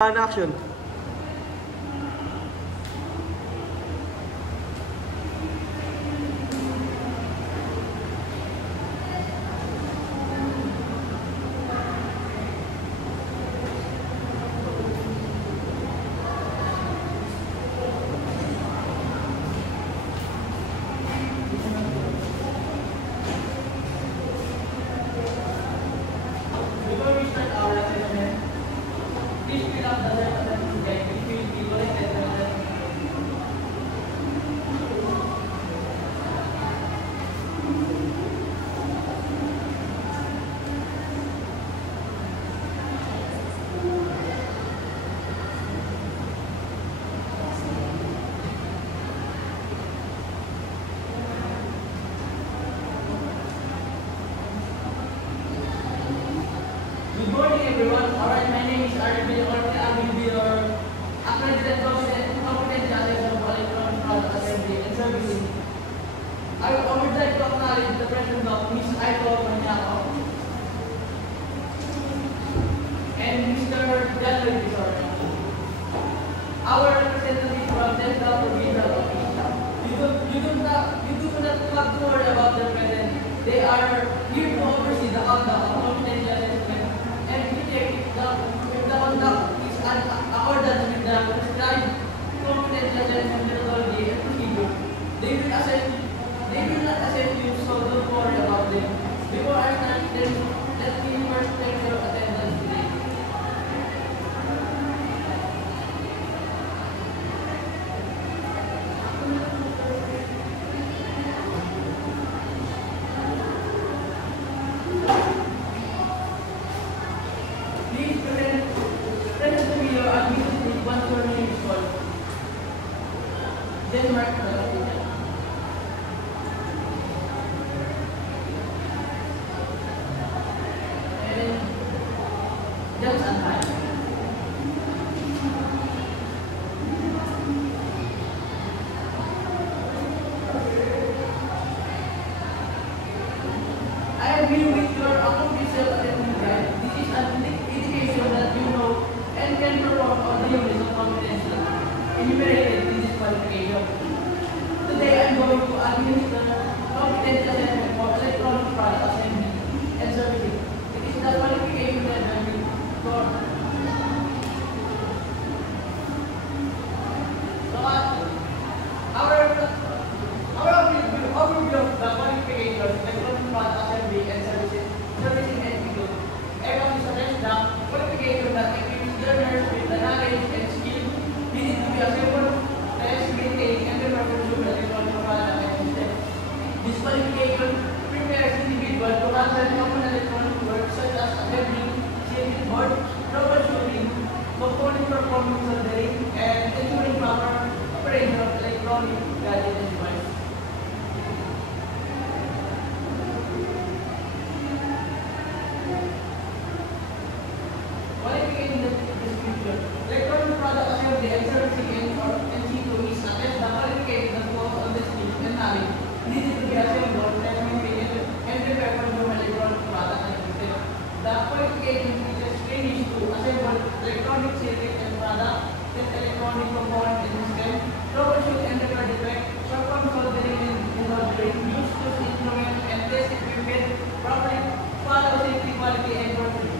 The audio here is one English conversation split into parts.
Action. Before we start our session, please fill out the letter guide which will be collected by the Good morning, everyone. Alright, my name is Arvin Orte. I will be your accredited competent judge of electronic product assembly and servicing. I would like to acknowledge the presence of Ms. Aiko Maniaco and Mr. John Luis. Our representative from Delta Provincial Office. You do not have to worry about their presence. They are here to oversee the conduct of confidential assessment and to check if the conduct is accordance with the prescribed confidential assessment methodology and procedure. They will not assess you, so don't worry about them. Before I start, let me first check your attendance today. Please present to me your admission with one your name is called. Denmark. And just unhide. I am here with your official attendance guide. This is an indication that you know and can perform all the units of confidential enumerated in this qualification. Today I am going to administer confidential assessment for electronic product assembly and servicing. It is the qualification level for our overview of the qualifications, electronic product assembly and servicing and include. Everyone is addressed the qualification that equips learners with the knowledge and skill needed to be assembled, test, maintain, and perform electronic product and system. This qualification prepares individuals to handle common electronic work such as assembling, circuit board, troubleshooting, component performance soldering, and ensuring proper operation of electronic gadget and device. Qualification description. Electronic product assembly and servicing and C2 is attest the qualification that falls on the skill and knowledge needed to be assembled, test, maintain, and prepare for new electronic product and system. The qualification teaches trainees to assemble electronic circuit and product, test electronic component and system, troubleshoot and repair defect, perform soldering and soldering, use tools, instrument, and test equipment properly, follow safety, quality, and procedure.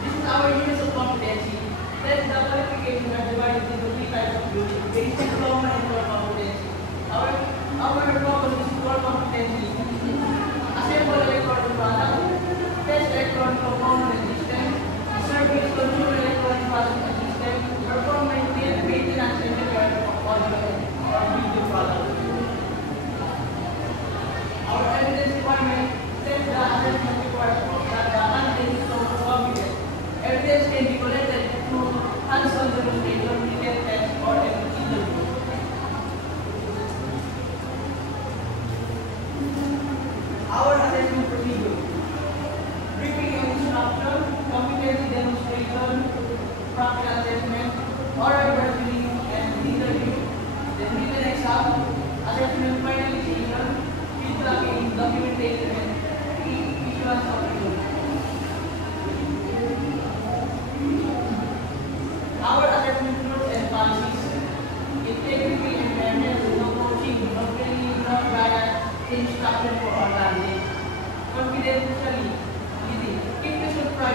This is our units of competency. Then the qualifications are divided into three types of units: basic, diploma, and core competency. Our focus is core competency. Assemble electronic product, test electronic component and system, service consumer electronic product and system, perform maintenance and repair of audio or video products. Our evidence requirement says the assessment requires that the content is so competent. Evidence can be collected through hands-on demonstration, written test, or interview.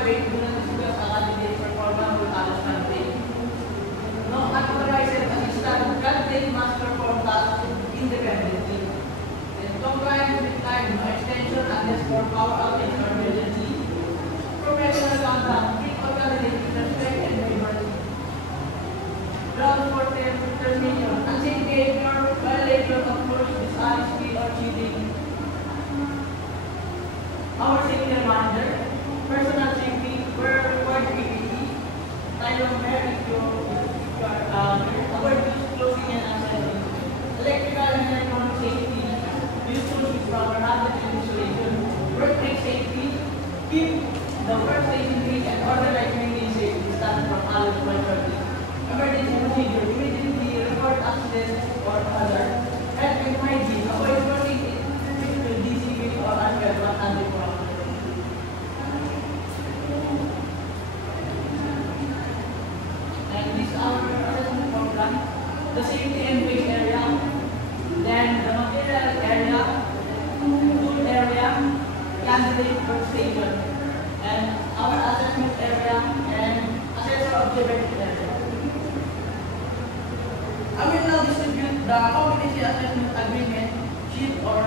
private, do not discuss a candidate's performance with other candidates. No unauthorized assistant candidate must perform tasks independently. And compliance with time, no extension unless for power outage or emergency. Professional conduct, treat all candidates with respect and favor. Grounds for termination, unsafe behavior, violation of rules, dishonesty or cheating. Our safety reminder, personal safety, where required PPE, tie your hair if you avoid use clothing and accessories. Electrical and electronic safety, use tools with proper hazard and insulation. Workplace safety, keep the workstation clean and organize maintain safety standards from all authorities. Emergency procedure, immediately report accident or hazard. Health and hygiene, avoid working with DCP or unwell 100 pounds. And this is our assessment program. The safety and waste area, then the material area, tool area, candidate workstation, and our assessment area and assessor observation area. I will now distribute the competency assessment agreement sheet, or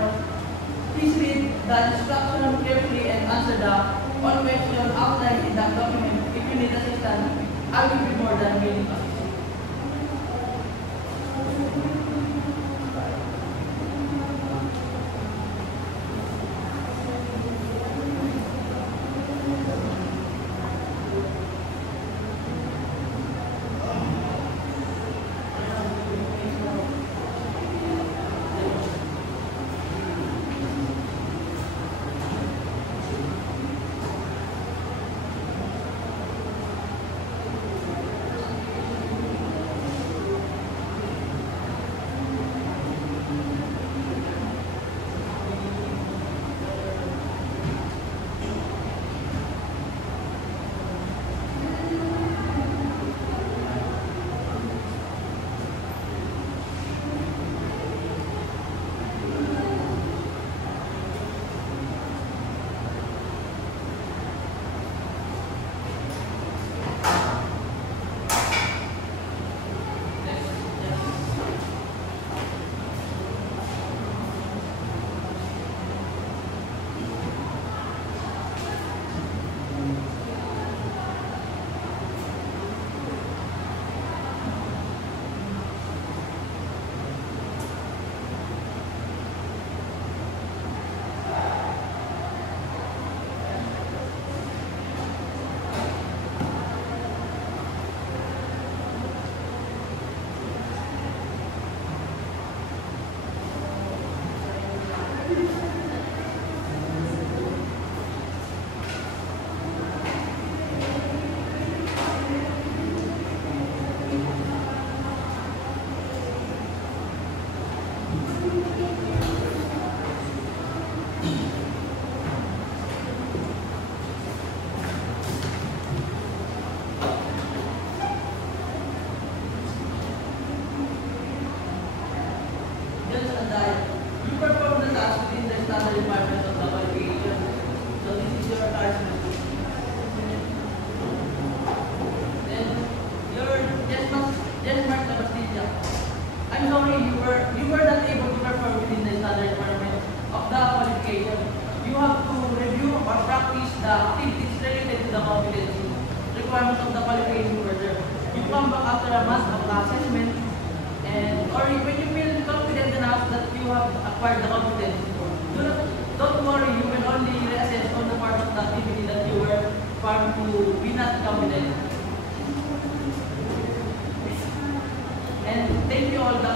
please read the instruction carefully and answer the one question outlined in the document. If you need assistance, I will be more than willing to assist you. Requirements of the qualification further. You come back after a month of assessment, and or when you feel confident enough that you have acquired the competence, don't worry, you will only reassess on the part of the activity that you were found to be not competent. And thank you all the